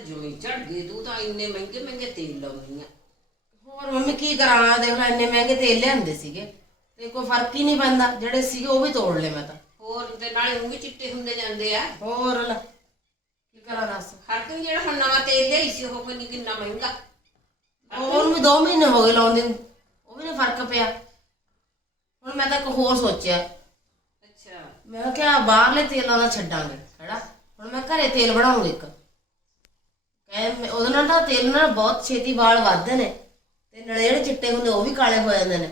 ਤਾਂ ਜੋਈ ਝੜ ਗਈ ਤੂੰ ਤਾਂ ਇੰਨੇ ਮਹਿੰਗੇ ਮਹਿੰਗੇ ਤੇਲ ਲਾਉਣੀ ਆ। ਹੋਰ ਮੰਮੀ ਕੀ ਕਰਾਂ ਦੇਖ ਲੈ ਇੰਨੇ ਮਹਿੰਗੇ ਤੇਲ ਲਿਆਂਦੇ ਸੀਗੇ। ਤੇ ਕੋਈ ਫ਼ਰਕ ਹੀ ਨਹੀਂ ਪੈਂਦਾ ਜਿਹੜੇ ਸੀਗੇ ਉਹ ਵੀ ਤੋੜ ਲਏ ਮੈਂ ਤਾਂ। ਹੋਰ ਤੇ ਨਾਲੇ ਉਹ ਵੀ ਚਿੱਟੇ ਹੁੰਦੇ ਜਾਂਦੇ ਆ। ਹੋਰ ਲੈ ਕੀ ਕਰਾਂ ਦੱਸ। ਹਰ ਕੋਈ ਜਿਹੜਾ ਹੁਣ ਨਵਾਂ ਤੇਲ ਲਿਆਈ ਸੀ ਉਹ ਕੋਈ ਕਿੰਨਾ ਮਹਿੰਗਾ। ਉਹਨੂੰ ਵੀ 2 ਮਹੀਨੇ ਹੋ ਗਏ ਲਾਉਂਦੇ ਨੂੰ ਉਹ ਵੀ ਨਾ ਫ਼ਰਕ ਪਿਆ। ਹੁਣ ਮੈਂ ਤਾਂ ਇੱਕ ਹੋਰ ਸੋਚਿਆ। ਅੱਛਾ। ਮੈਂ ਕਿਹਾ ਬਾਹਰਲੇ ਤੇਲਾਂ ਦਾ ਛੱਡਾਂਗੇ ਹੈਨਾ ਹੁਣ ਮੈਂ ਘਰੇ ਤੇਲ ਬਣਾਉਂਗੀ ਇੱਕ। ਉਹਦੇ ਨਾਲ ਤਾਂ ਤੇਲ ਨਾਲ ਬਹੁਤ ਛੇਤੀ ਵਾਲ ਵੱਧਦੇ ਨੇ। ਤੇ ਨਾਲੇ ਜਿਹੜੇ ਚਿੱਟੇ ਹੁੰਦੇ ਉਹ ਵੀ ਕਾਲੇ ਹੋ ਜਾਂਦੇ ਨੇ।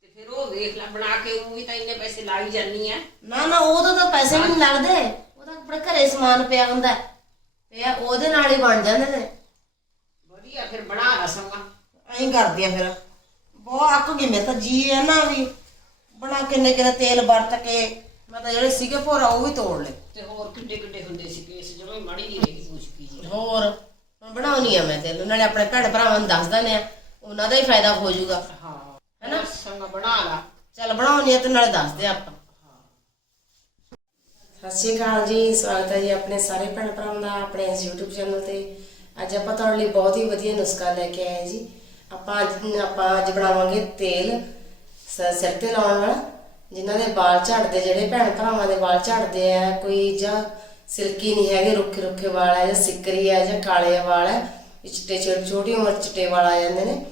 ਤੇ ਫਿਰ ਉਹ ਵੇਖ ਲੈ ਬਣਾ ਕੇ ਉਹ ਵੀ ਤਾਂ ਇੰਨੇ ਪੈਸੇ ਲਾਈ ਜਾਨੀ ਆ ਨਾ ਨਾ ਉਹਦਾ ਤਾਂ ਪੈਸੇ ਵੀ ਨਹੀਂ ਲੱਗਦੇ। ਉਹ ਤਾਂ ਆਪਣੇ ਘਰੇ ਸਮਾਨ ਪਿਆ ਹੁੰਦਾ। ਹੈ। ਪਿਆ ਉਹਦੇ ਨਾਲ ਹੀ ਬਣ ਜਾਂਦੇ ਨੇ। ਵਧੀਆ ਫਿਰ ਬਣਾ ਰਸਮਾ ਐਂ ਕਰਦੀ ਆ ਫਿਰ। ਬਹੁਤ ਅੱਕ ਗਈ ਮੇਰੇ ਤਾਂ ਜੀ ਹੈ ਨਾ ਵੀ ਬਣਾ ਕਿੰਨੇ ਕਿੰਨੇ ਤੇਲ ਵਰਤ ਕੇ ਮੈਂ ਤਾਂ ਜਿਹੜੇ ਸੀਗੇ ਭੋਰਾ ਉਹ ਵੀ ਤੋੜ ਲਏ। ਤੇ ਹੋਰ ਕਿੱਡੇ ਕਿੱਡੇ ਹੁੰਦੇ ਸੀ ਕੇਸ ਜਮੇ ਮਾੜੀ ਜੀ ਰਹੀ ਮੁਸ਼ਕੀ ਜੀ ਹੋਰ ਹੁਣ ਬਣਾਉਣੀ ਆ ਮੈਂ ਤੇਲ ਨਾਲੇ ਆਪਣੇ ਭੈਣ ਭਰਾਵਾਂ ਨੂੰ ਦੱਸ ਆ ਉਹਨਾਂ ਦਾ ਹੀ ਫਾਇਦਾ ਹੋ ਜਾਊਗਾ। ਹਾਂ ਹੈਨਾ? ਸੰਗਾ ਬਣਾ ਲਾ। ਚੱਲ ਬਣਾਉਣੀ ਆ ਤੇ ਨਾਲੇ ਦੱਸਦੇ ਆ ਆਪਾਂ। ਸਤਿ ਸ਼੍ਰੀ ਅਕਾਲ ਜੀ ਸਵਾਗਤ ਹੈ ਜੀ ਆਪਣੇ ਸਾਰੇ ਭੈਣ ਭਰਾਵਾਂ ਦਾ ਆਪਣੇ ਇਸ YouTube ਚੈਨਲ ਤੇ। ਅੱਜ ਆਪਾਂ ਤੁਹਾਡੇ ਲਈ ਬਹੁਤ ਹੀ ਵਧੀਆ ਨੁਸਖਾ ਲੈ ਕੇ ਆਏ ਜੀ। ਆਪਾਂ ਅੱਜ ਆਪਾਂ ਅੱਜ ਬਣਾਵਾਂਗੇ ਤੇਲ ਸ- ਸਿਰ ਤੇ ਲਾਉਣ ਵਾਲਾ। ਜਿਨ੍ਹਾਂ ਦੇ ਵਾਲ ਝੜਦੇ, ਜਿਹੜੇ ਭੈਣ ਭਰਾਵਾਂ ਦੇ ਵਾਲ ਝੜਦੇ ਆ, ਕੋਈ ਜਾਂ ਸਿਲਕੀ ਨਹੀਂ ਹੈਗੇ, ਰੁੱਖੇ ਰੁੱਖੇ ਵਾਲ ਆ ਜਾਂ ਸਿੱਕਰੀ ਆ ਜਾਂ ਕਾਲੇ ਵਾਲ ਆ, ਚਿੱਟੇ, ਛੋਟੀ ਉਮਰ ਚਿੱਟੇ ਵਾਲ ਆ ਜਾਂਦੇ ਨੇ।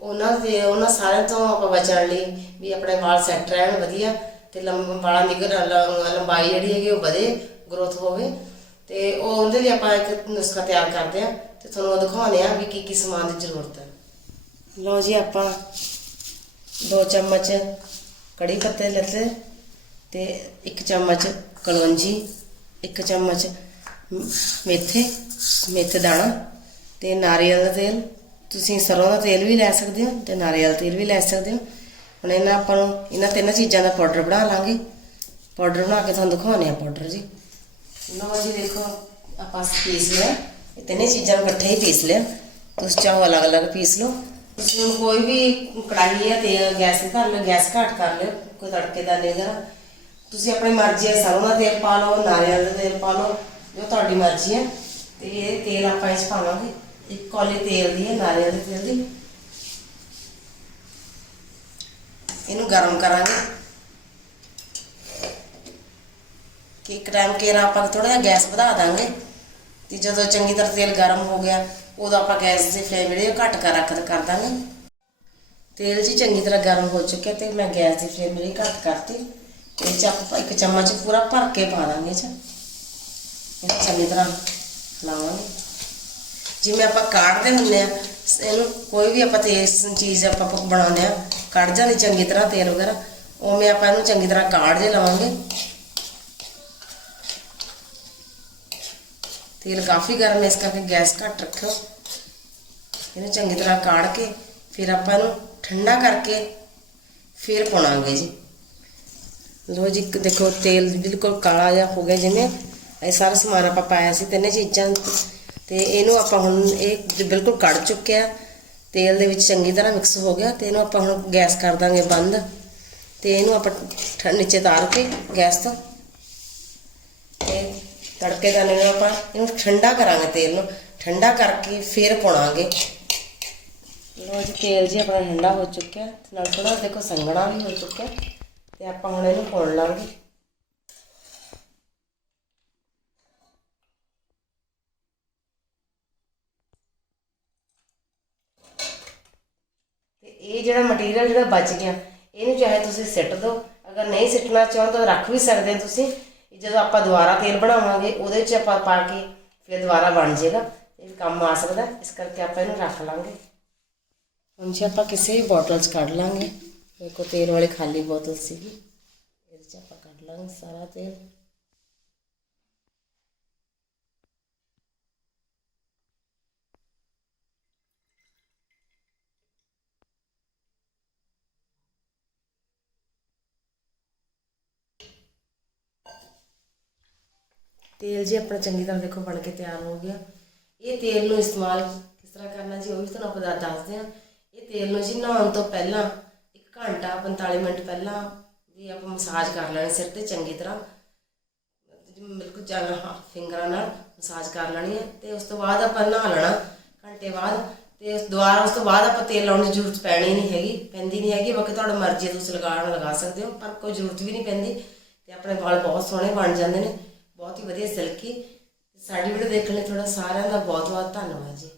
ਉਹਨਾਂ ਦੇ, ਉਹਨਾਂ ਸਾਰਿਆਂ ਤੋਂ ਆਪਾਂ ਬਚਣ ਲਈ ਵੀ ਆਪਣੇ ਵਾਲ ਸੈੱਟ ਰਹਿਣ ਵਧੀਆ ਤੇ ਲੰਮ ਵਾਲਾਂ ਦੀ ਲੰਬਾਈ ਜਿਹੜੀ ਹੈਗੀ ਉਹ ਵਧੇ ਗਰੋਥ ਹੋਵੇ। ਤੇ ਉਹ ਉਹਦੇ ਲਈ ਆਪਾਂ ਇੱਕ ਨੁਸਖਾ ਤਿਆਰ ਕਰਦੇ ਆ ਤੇ ਤੁਹਾਨੂੰ ਉਹ ਦਿਖਾਉਂਦੇ ਆ ਵੀ ਕੀ ਕੀ ਸਮਾਨ ਦੀ ਜ਼ਰੂਰਤ ਹੈ। ਲਓ ਜੀ ਆਪਾਂ ਦੋ ਚਮਚ ਕੜੀ ਪੱਤੇ ਲੱਤੇ ਤੇ ਇੱਕ ਚਮਚ ਕਲੌਂਜੀ ਇੱਕ ਚਮਚ ਮੇਥੇ ਮੇਥੇ ਦਾਣਾ ਤੇ ਨਾਰੀਅਲ ਦਾ ਤੇਲ। ਤੁਸੀਂ ਸਰੋਂ ਦਾ ਤੇਲ ਵੀ ਲੈ ਸਕਦੇ ਹੋ ਤੇ ਨਾਰੀਅਲ ਤੇਲ ਵੀ ਲੈ ਸਕਦੇ ਹੋ। ਹੁਣ ਇਹਨਾਂ ਆਪਾਂ ਨੂੰ ਇਹਨਾਂ ਤਿੰਨਾਂ ਚੀਜ਼ਾਂ ਦਾ ਪਾਊਡਰ ਬਣਾ ਲਾਂਗੇ। ਪਾਊਡਰ ਬਣਾ ਕੇ ਤੁਹਾਨੂੰ ਦਿਖਾਉਂਦੇ ਆ ਪਾਊਡਰ ਜੀ। ਲਓ ਜੀ, ਦੇਖੋ ਆਪਾਂ ਪੀਸ ਲਿਆ। ਇਹ ਤਿੰਨੇ ਚੀਜ਼ਾਂ ਨੂੰ ਇਕੱਠੇ ਹੀ ਪੀਸ ਲਿਆ। ਤੁਸੀਂ ਚਾਹੋ ਅਲੱਗ-ਅਲੱਗ ਪੀਸ ਲਓ। ਤੁਸੀਂ ਹੁਣ ਕੋਈ ਵੀ ਕੜਾਹੀ ਹੈ ਤੇ ਗੈਸ ਤੇ ਧਰ ਲਓ, ਗੈਸ ਘੱਟ ਕਰ ਲਿਓ, ਕੋਈ ਤੜਕੇ ਦਾ ਨਹੀਂ ਜਰਾ ਤੁਸੀਂ ਆਪਣੀ ਮਰਜ਼ੀ ਹੈ ਸਰੋਂ ਦਾ ਤੇਲ ਪਾ ਲਓ, ਨਾਰੀਅਲ ਦਾ ਤੇਲ ਪਾ ਲਓ, ਜੋ ਤੁਹਾਡੀ ਮਰਜ਼ੀ ਹੈ ਤੇ ਇਹ ਤੇਲ ਆਪਾਂ ਇਸ ਪਾਵਾਂਗੇ। ਇੱਕ ਕੌਲੀ ਤੇਲ ਦੀ ਹੈ, ਨਾਰੀਅਲ ਦੇ ਤੇਲ ਦੀ। ਇਹਨੂੰ ਗਰਮ ਕਰਾਂਗੇ। ਕਿ ਇੱਕ ਟਾਈਮ ਕੇਰਾ ਆਪਾਂ ਥੋੜਾ ਜਿਹਾ ਗੈਸ ਵਧਾ ਦਾਂਗੇ। ਤੇ ਜਦੋਂ ਚੰਗੀ ਤਰ੍ਹਾਂ ਤੇਲ ਗਰਮ ਹੋ ਗਿਆ ਉਦੋਂ ਆਪਾਂ ਗੈਸ ਦੀ ਫਲੇਮ ਜਿਹੜੀ ਉਹ ਘੱਟ ਕਰ ਰੱਖ ਕਰ ਦਾਂਗੇ। ਤੇਲ ਜੀ ਚੰਗੀ ਤਰ੍ਹਾਂ ਗਰਮ ਹੋ ਚੁੱਕਿਆ ਤੇ ਮੈਂ ਗੈਸ ਦੀ ਫਲੇਮ ਜਿਹੜੀ ਘੱਟ ਕਰਤੀ। ਇਹ ਚ ਆਪਾਂ ਇੱਕ ਚਮਚ ਪੂਰਾ ਭਰ ਕੇ ਪਾ ਦਾਂਗੇ ਇਹ ਚ। ਇਹ ਚੰਗੀ ਤਰ੍ਹਾਂ ਲਾਵਾਂਗੇ ਜਿਵੇਂ ਆਪਾਂ ਕਾੜਦੇ ਹੁੰਦੇ ਆ, ਇਹਨੂੰ ਕੋਈ ਵੀ ਆਪਾਂ ਤੇਜ਼ ਚੀਜ਼ ਆਪਾਂ ਬਣਾਉਂਦੇ ਆ, ਕੱਢ ਜਾਂਦੀ ਚੰਗੀ ਤਰ੍ਹਾਂ ਤੇਲ ਵਗੈਰਾ, ਉਵੇਂ ਆਪਾਂ ਇਹਨੂੰ ਚੰਗੀ ਤਰ੍ਹਾਂ ਕਾੜ ਜੇ ਲਵਾਂਗੇ। ਤੇਲ ਕਾਫੀ ਗਰਮ ਹੈ, ਇਸ ਕਰਕੇ ਗੈਸ ਘੱਟ ਰੱਖਿਓ। ਇਹਨੂੰ ਚੰਗੀ ਤਰ੍ਹਾਂ ਕਾੜ ਕੇ ਫਿਰ ਆਪਾਂ ਇਹਨੂੰ ਠੰਡਾ ਕਰਕੇ ਫਿਰ ਪਾਉਣਾਗੇ ਜੀ। ਲੋ ਜੀ ਦੇਖੋ ਤੇਲ ਬਿਲਕੁਲ ਕਾਲਾ ਜਿਹਾ ਹੋ ਗਿਆ ਜਿਵੇਂ ਇਹ ਸਾਰਾ ਸਮਾਨ ਆਪਾਂ ਪਾਇਆ ਸੀ ਤਿੰਨੇ ਚੀਜ਼ਾਂ ਤੇ ਇਹਨੂੰ ਆਪਾਂ ਹੁਣ ਇਹ ਬਿਲਕੁਲ ਕੜ ਚੁੱਕਿਆ, ਤੇਲ ਦੇ ਵਿੱਚ ਚੰਗੀ ਤਰ੍ਹਾਂ ਮਿਕਸ ਹੋ ਗਿਆ ਤੇ ਇਹਨੂੰ ਆਪਾਂ ਹੁਣ ਗੈਸ ਕਰ ਦਾਂਗੇ ਬੰਦ। ਤੇ ਇਹਨੂੰ ਆਪਾਂ ਠ- ਨੀਚੇ ਤਾਰ ਕੇ ਗੈਸ ਤੋਂ ਤੇ ਤੜਕੇ ਦਾ ਨੂੰ ਆਪਾਂ ਇਹਨੂੰ ਠੰਡਾ ਕਰਾਂਗੇ ਤੇਲ ਨੂੰ। ਠੰਡਾ ਕਰਕੇ ਫਿਰ ਪਾਉਣਾਗੇ। ਲੋ ਜੀ, ਤੇਲ ਜੀ ਆਪਣਾ ਠੰਡਾ ਹੋ ਚੁੱਕਿਆ ਤੇ ਨਾਲ ਥੋੜਾ ਦੇਖੋ ਸੰਘਣਾ ਵੀ ਹੋ ਚੁੱਕਿਆ ਤੇ ਆਪਾਂ ਹੁਣ ਇਹਨੂੰ ਪੁਣ ਲਾਂਗੇ। ਤੇ ਇਹ ਜਿਹੜਾ ਮਟੀਰੀਅਲ ਜਿਹੜਾ ਬਚ ਗਿਆ, ਇਹਨੂੰ ਚਾਹੇ ਤੁਸੀਂ ਸਿੱਟ ਦਿਓ। ਅਗਰ ਨਹੀਂ ਸਿੱਟਣਾ ਚਾਹੁੰਦੇ ਤਾਂ ਰੱਖ ਵੀ ਸਕਦੇ ਤੁਸੀਂ। ਜਦੋਂ ਆਪਾਂ ਦੁਬਾਰਾ ਤੇਲ ਬਣਾਵਾਂਗੇ, ਉਹਦੇ 'ਚ ਆਪਾਂ ਪਾ ਕੇ ਫਿਰ ਦੁਬਾਰਾ ਬਣ ਜਾਏਗਾ ਇਹ ਕੰਮ ਆ ਸਕਦਾ ਇਸ ਕਰਕੇ ਆਪਾਂ ਇਹਨੂੰ ਰੱਖ ਲਾਂਗੇ। ਹੁਣ ਜੀ ਆਪਾਂ ਕਿਸੇ ਵੀ ਬੋਟਲ 'ਚ ਕੱਢ ਲਾਂਗੇ। ਮੇਰੇ ਤੇਲ ਵਾਲੀ ਖਾਲੀ ਬੋਤਲ ਸੀਗੀ। ਇਹਦੇ 'ਚ ਆਪਾਂ ਕੱਢ ਲਾਂਗੇ ਸਾਰਾ ਤੇਲ। ਤੇਲ ਜੀ ਆਪਣਾ ਚੰਗੀ ਤਰ੍ਹਾਂ ਦੇਖੋ ਬਣ ਕੇ ਤਿਆਰ ਹੋ ਗਿਆ। ਇਹ ਤੇਲ ਨੂੰ ਇਸਤੇਮਾਲ ਕਿਸ ਤਰ੍ਹਾਂ ਕਰਨਾ ਜੀ, ਉਹ ਵੀ ਤੁਹਾਨੂੰ ਆਪਾਂ ਦੱਸਦੇ ਹਾਂ। ਤੇਲ ਨੂੰ ਜੀ, ਨਹਾਉਣ ਤੋਂ ਪਹਿਲਾਂ 1 ਘੰਟਾ 45 ਮਿੰਟ ਪਹਿਲਾਂ ਵੀ ਆਪਾਂ ਮਸਾਜ ਕਰ ਲੈਣੀ ਸਿਰ ਤੇ ਚੰਗੀ ਤਰ੍ਹਾਂ। ਬਿਲਕੁਲ ਜਾਣਾ ਫਿੰਗਰਾਂ ਨਾਲ ਮਸਾਜ ਕਰ ਲੈਣੀ ਹੈ ਤੇ ਉਸ ਤੋਂ ਬਾਅਦ ਆਪਾਂ ਨਹਾ ਲੈਣਾ ਘੰਟੇ ਬਾਅਦ ਤੇ ਉਸ ਦੁਬਾਰਾ ਉਸ ਤੋਂ ਬਾਅਦ ਆਪਾਂ ਤੇਲ ਲਾਉਣ ਦੀ ਜ਼ਰੂਰਤ ਪੈਣੀ ਨਹੀਂ ਹੈਗੀ, ਪੈਂਦੀ ਨਹੀਂ ਹੈਗੀ, ਬਾਕੀ ਤੁਹਾਡਾ ਮਰਜ਼ੀ ਹੈ, ਤੁਸੀਂ ਲਗਾਉਣਾ ਲਗਾ ਸਕਦੇ ਹੋ, ਪਰ ਕੋਈ ਜ਼ਰੂਰਤ ਵੀ ਨਹੀਂ ਪੈਂਦੀ ਤੇ ਆਪਣੇ ਵਾਲ ਬਹੁਤ ਸੋਹਣੇ ਬਣ ਜਾਂਦੇ ਨੇ, ਬਹੁਤ ਹੀ ਵਧੀਆ, ਸਿਲਕੀ। ਸਾਡੀ ਵੀਡੀਓ ਦੇਖਣ ਲਈ ਤੁਹਾਡਾ ਸਾਰਿਆਂ ਦਾ ਬਹੁਤ ਬਹੁਤ ਧੰਨਵਾਦ ਜੀ।